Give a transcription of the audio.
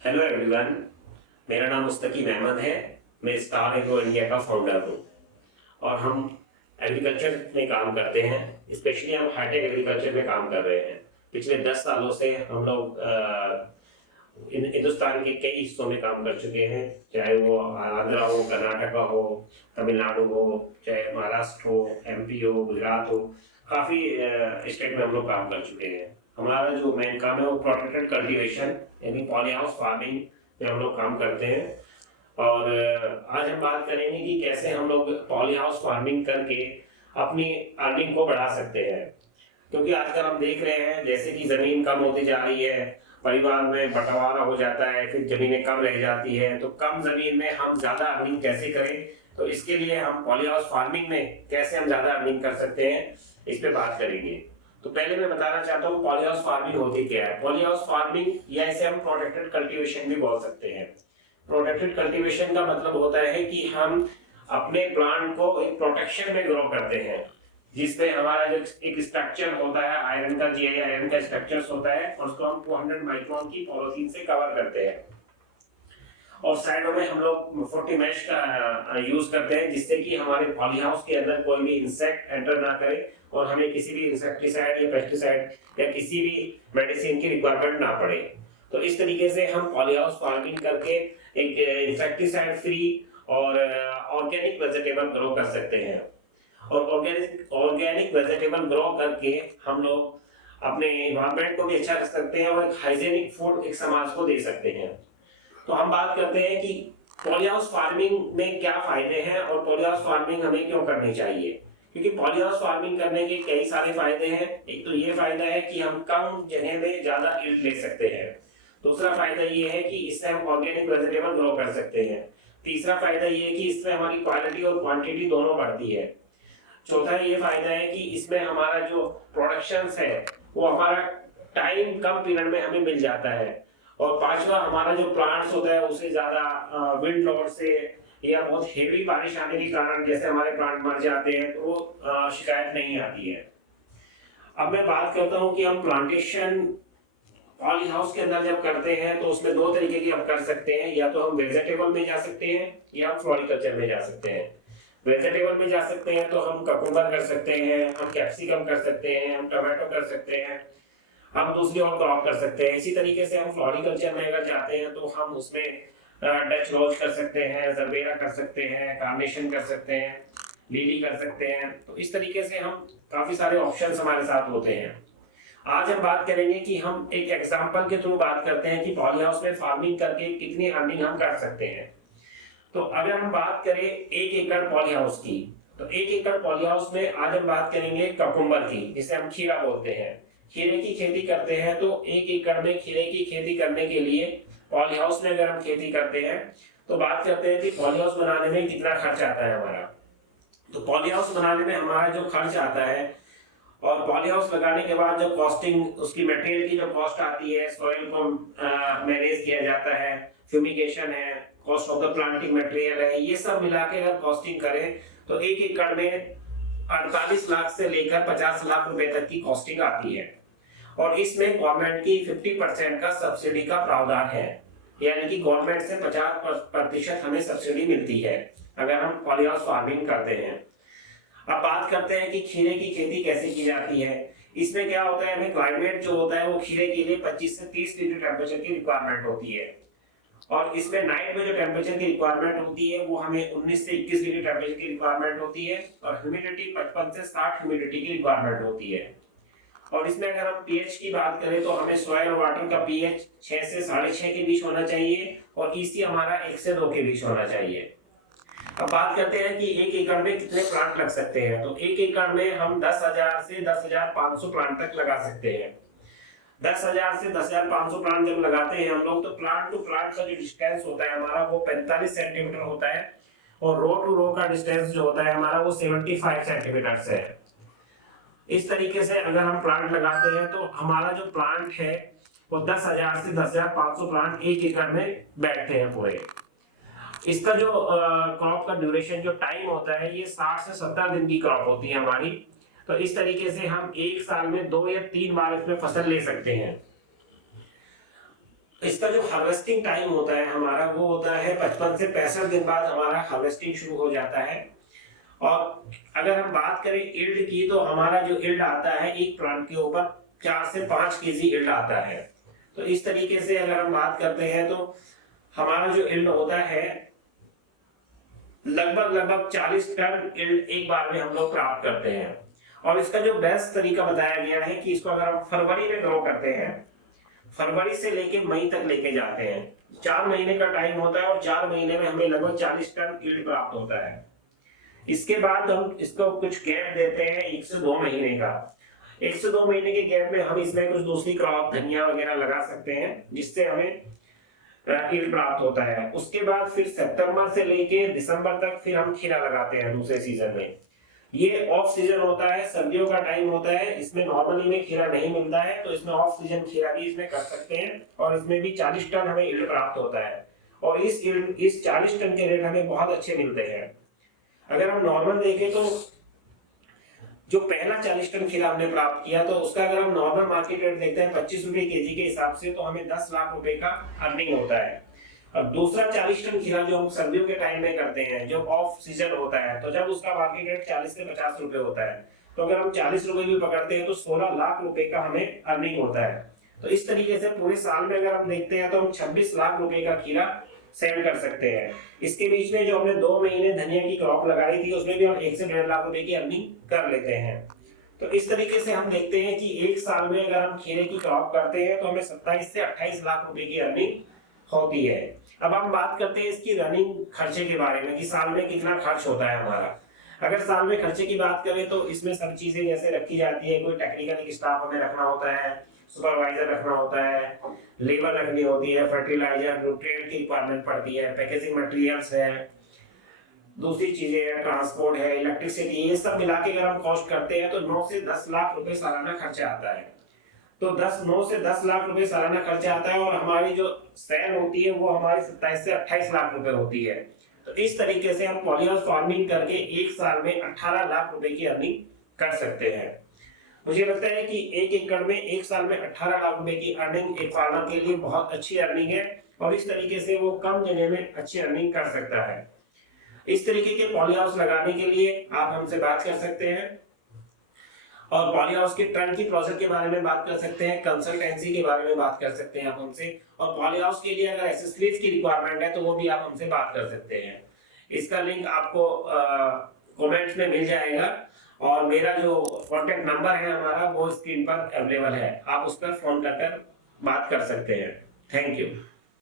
Hello everyone, मेरा नाम मुस्तकीम अहमद है। मैं स्टार एग्रो इंडिया का फाउंडर हूँ और हम एग्रीकल्चर में काम करते हैं। स्पेशली हम हाईटेक एग्रीकल्चर में काम कर रहे हैं। पिछले 10 सालों से हम लोग हिंदुस्तान के कई हिस्सों में काम कर चुके हैं, चाहे वो आंध्रा हो, कर्नाटका हो, तमिलनाडु हो, चाहे महाराष्ट्र हो, एमपी हो, गुजरात हो। काफ़ी स्टेट में हम लोग काम कर चुके हैं। हमारा जो मेन काम है वो प्रोटेक्टेड कल्टीवेशन यानी पॉली हाउस फार्मिंग में हम लोग काम करते हैं। और आज हम बात करेंगे कि कैसे हम लोग पॉली हाउस फार्मिंग करके अपनी अर्निंग को बढ़ा सकते हैं। क्योंकि आजकल हम देख रहे हैं जैसे कि ज़मीन कम होती जा रही है, परिवार में बंटवारा हो जाता है, फिर ज़मीनें कम रह जाती है, तो कम ज़मीन में हम ज़्यादा अर्निंग कैसे करें, तो इसके लिए हम पॉली हाउस फार्मिंग में कैसे हम ज़्यादा अर्निंग कर सकते हैं, इस पे बात करेंगे। तो पहले मैं बताना चाहता हूँ पॉली हाउस फार्मिंग होती क्या है। पॉली हाउस फार्मिंग या इसे हम प्रोटेक्टेड कल्टीवेशन भी बोल सकते हैं। प्रोटेक्टेड कल्टीवेशन का मतलब होता है कि हम अपने प्लांट को एक प्रोटेक्शन में ग्रो करते हैं, जिसमें हमारा जो एक स्ट्रक्चर होता है आयरन का, जीआई आयरन का स्ट्रक्चर होता है, और उसको हम 200 माइक्रोन की पॉलीथीन से कवर करते हैं। और साइडों में हम लोग 40 मैश का यूज करते हैं, जिससे कि हमारे पॉली हाउस के अंदर कोई भी इंसेक्ट एंटर ना करे और हमें किसी भी इंसेक्टिसाइड या पेस्टिसाइड या किसी भी मेडिसिन की रिक्वायरमेंट ना पड़े। तो इस तरीके से हम पॉली हाउस फार्मिंग करके एक इंसेक्टिसाइड फ्री और ऑर्गेनिक वेजिटेबल ग्रो कर सकते हैं। और ऑर्गेनिक वेजिटेबल ग्रो करके हम लोग अपने एनवायरनमेंट को भी अच्छा कर सकते हैं और एक हाइजेनिक फूड एक समाज को दे सकते हैं। तो हम बात करते हैं कि पॉली हाउस फार्मिंग में क्या फायदे हैं और पॉली हाउस फार्मिंग हमें क्यों करनी चाहिए। क्योंकि पॉली हाउस फार्मिंग करने के कई सारे फायदे हैं। एक तो ये फायदा है कि हम कम जगह में ज्यादा यील्ड ले सकते हैं। दूसरा फायदा ये है कि इससे हम ऑर्गेनिक वेजिटेबल ग्रो कर सकते हैं। तीसरा फायदा ये है कि इसमें हमारी क्वालिटी और क्वांटिटी दोनों बढ़ती है। चौथा ये फायदा है कि इसमें हमारा जो प्रोडक्शन है वो हमारा टाइम कम पीरियड में हमें मिल जाता है। और पांचवा, हमारा जो प्लांट्स होता है उसे ज्यादा विंड लोड से या बहुत हेवी बारिश आने के कारण जैसे हमारे प्लांट मर जाते हैं, तो वो शिकायत नहीं आती है। अब मैं बात करता हूँ कि हम प्लांटेशन पॉली हाउस के अंदर जब करते हैं तो उसमें दो तरीके की हम कर सकते हैं। या तो हम वेजिटेबल में जा सकते हैं या हम फ्लोरिकल्चर में जा सकते हैं। वेजिटेबल में जा सकते हैं तो हम ककुम्बर कर सकते हैं, हम कैप्सिकम कर सकते हैं, हम टमाटो कर सकते हैं, हम दूसरी और क्रॉप कर सकते हैं। इसी तरीके से हम फ्लोरिकल्चर में अगर जाते हैं तो हम उसमें डच रोज कर सकते हैं, जरबेरा कर सकते हैं, कार्नेशन कर सकते हैं, लिली कर सकते हैं। तो इस तरीके से हम काफी सारे ऑप्शंस हमारे साथ होते हैं। आज हम बात करेंगे कि हम एक एग्जांपल के थ्रू बात करते हैं कि पॉली हाउस में फार्मिंग करके कितनी अर्निंग हम कर सकते हैं। तो अगर हम बात करें 1 एकड़ पॉली हाउस की, तो 1 एकड़ पॉली हाउस में आज हम बात करेंगे ककुम्बर की, जिसे हम खीरा बोलते हैं। खीरे की खेती करते हैं तो 1 एकड़ में खीरे की खेती करने के लिए पॉली हाउस में अगर हम खेती करते हैं तो बात करते हैं कि पॉली हाउस बनाने में कितना खर्च आता है हमारा। तो पॉली हाउस बनाने में हमारा जो खर्च आता है और पॉली हाउस लगाने के बाद जो कॉस्टिंग, उसकी मटेरियल की जो कॉस्ट आती है, सॉइल को मैनेज किया जाता है, फ्यूमिगेशन है, cost of the planting material है, ये सब मिला के अगर कॉस्टिंग करें तो 1 एकड़ में 48 लाख से लेकर 50 लाख रुपए तक की कॉस्टिंग आती है। और इसमें गवर्नमेंट की 50% का सब्सिडी का प्रावधान है, यानी कि गवर्नमेंट से 50% हमें सब्सिडी मिलती है अगर हम पॉली हाउस फार्मिंग करते हैं। अब बात करते हैं कि खीरे की खेती कैसे की जाती है। इसमें क्या होता है, हमें क्लाइमेट जो होता है वो खीरे के लिए 25 से 30 डिग्री टेम्परेचर की रिक्वायरमेंट होती है। और इसमें नाइट में जो टेम्परेचर की रिक्वायरमेंट होती है वो हमें 19 से 21 डिग्री टेम्परेचर की रिक्वायरमेंट होती है। और ह्यूमिडिटी 55 से 60 ह्यूमिडिटी की रिक्वायरमेंट होती है। और इसमें अगर हम पीएच की बात करें तो हमें सॉइल और वाटर का पीएच 6 से 6.5 के बीच होना चाहिए और ईसी हमारा 1 से 2 के बीच होना चाहिए। अब बात करते हैं कि 1 एकड़ में कितने प्लांट लग सकते हैं। तो 1 एकड़ में हम 10,000 से 10,500 प्लांट तक लगा सकते हैं। 10,000 से 10,500 प्लांट जब लगाते हैं हम लोग, तो प्लांट टू प्लांट का जो डिस्टेंस होता है हमारा वो 45 सेंटीमीटर होता है और रो टू रो का डिस्टेंस जो होता है हमारा वो 75 सेंटीमीटर से है। इस तरीके से अगर हम प्लांट लगाते हैं तो हमारा जो प्लांट है वो 10,000 से 10,500 प्लांट 1 एकड़ में बैठते हैं पूरे। इसका जो क्रॉप का ड्यूरेशन जो टाइम होता है ये 60 से 70 दिन की क्रॉप होती है हमारी। तो इस तरीके से हम 1 साल में 2 या 3 बार इसमें फसल ले सकते हैं। इसका जो हार्वेस्टिंग टाइम होता है हमारा, वो होता है 55 से 65 दिन बाद हमारा हार्वेस्टिंग शुरू हो जाता है। और अगर हम बात करें इल्ड की, तो हमारा जो इल्ड आता है एक प्लांट के ऊपर 4 से 5 केजी इल्ड आता है। तो इस तरीके से अगर हम बात करते हैं तो हमारा जो इल्ड होता है लगभग 40 टन इल्ड एक बार में हम लोग प्राप्त करते हैं। और इसका जो बेस्ट तरीका बताया गया है कि इसको अगर हम फरवरी में ग्रो करते हैं, फरवरी से लेके मई तक लेके जाते हैं, 4 महीने का टाइम होता है और 4 महीने में हमें लगभग 40 टन इल्ड प्राप्त होता है। इसके बाद हम इसको कुछ गैप देते हैं 1 से 2 महीने का। 1 से 2 महीने के गैप में हम इसमें कुछ दूसरी क्रॉप धनिया वगैरह लगा सकते हैं, जिससे हमें ईल्ड प्राप्त होता है। उसके बाद फिर सितंबर से लेके दिसंबर तक फिर हम खीरा लगाते हैं दूसरे सीजन में। ये ऑफ सीजन होता है, सर्दियों का टाइम होता है, इसमें नॉर्मली में खीरा नहीं मिलता है, तो इसमें ऑफ सीजन खीरा भी इसमें कर सकते हैं और इसमें भी 40 टन हमें ईल्ड प्राप्त होता है। और इस 40 टन के रेट हमें बहुत अच्छे मिलते हैं। अगर हम नॉर्मल देखें तो जो पहला 40 टन खीरा हमने प्राप्त किया, तो उसका अगर हम नॉर्मल मार्केट रेट देखते हैं 25 रुपए केजी के हिसाब से, तो हमें 10 लाख रुपए का अर्निंग होता है। और दूसरा 40 टन खीरा जो हम सर्दियों के टाइम में करते हैं, जो ऑफ सीजन होता है, तो जब उसका मार्केट रेट 40 से 50 रुपए होता है, तो अगर हम 40 रुपए भी पकड़ते हैं तो 16 लाख रुपए का हमें अर्निंग होता है। तो इस तरीके से पूरे साल में अगर हम देखते हैं तो हम 26 लाख रुपए का खीरा सेल कर सकते हैं। इसके बीच में जो हमने 2 महीने धनिया की क्रॉप लगाई थी, उसमें भी हम 1 से 1.5 लाख रुपए की अर्निंग कर लेते हैं। तो इस तरीके से हम देखते हैं कि एक साल में अगर हम खीरे की क्रॉप करते हैं तो हमें 27 से 28 लाख रुपए की अर्निंग होती है। अब हम बात करते हैं इसकी रनिंग खर्चे के बारे में कि साल में कितना खर्च होता है हमारा। अगर साल में खर्चे की बात करें तो इसमें सब चीजें जैसे रखी जाती है, कोई टेक्निकल स्टाफ हमें रखना होता है, सुपरवाइजर रखना होता है, लेबर रखनी होती है, फर्टिलाइजर न्यूट्रिएंट की रिक्वायरमेंट पड़ती है, पैकेजिंग मटेरियल्स है, दूसरी चीजें है, ट्रांसपोर्ट है, इलेक्ट्रिसिटी, ये सब मिला के अगर हम कॉस्ट करते हैं तो 9 से 10 लाख रुपए सालाना खर्चा आता है। तो 9 से 10 लाख रुपए सालाना खर्चा आता है और हमारी जो सेल होती है वो हमारी 27 से 28 लाख रुपए होती है। तो इस तरीके से हम पॉलीहाउस फार्मिंग करके एक साल में 18 लाख रुपए की अर्निंग कर सकते हैं। मुझे लगता है कि 1 एकड़ में एक साल में 18 लाख रुपए की अर्निंग एक फार्मर के लिए बहुत अच्छी अर्निंग है और इस तरीके से वो कम जगह में अच्छी अर्निंग कर सकता है। इस तरीके के पॉलीहाउस लगाने के लिए आप हमसे बात कर सकते हैं और पॉलीहाउस के टर्न की प्रोसेस के बारे में बात कर सकते हैं, कंसल्टेंसी के बारे में बात कर सकते हैं आप हमसे, और पॉलीहाउस के लिए अगर एक्सेसरीज की रिक्वायरमेंट है तो वो भी आप हमसे बात कर सकते हैं। इसका लिंक आपको कमेंट्स में मिल जाएगा और मेरा जो कॉन्टेक्ट नंबर है हमारा वो स्क्रीन पर अवेलेबल है, आप उस पर फोन कर बात कर सकते हैं। Thank you.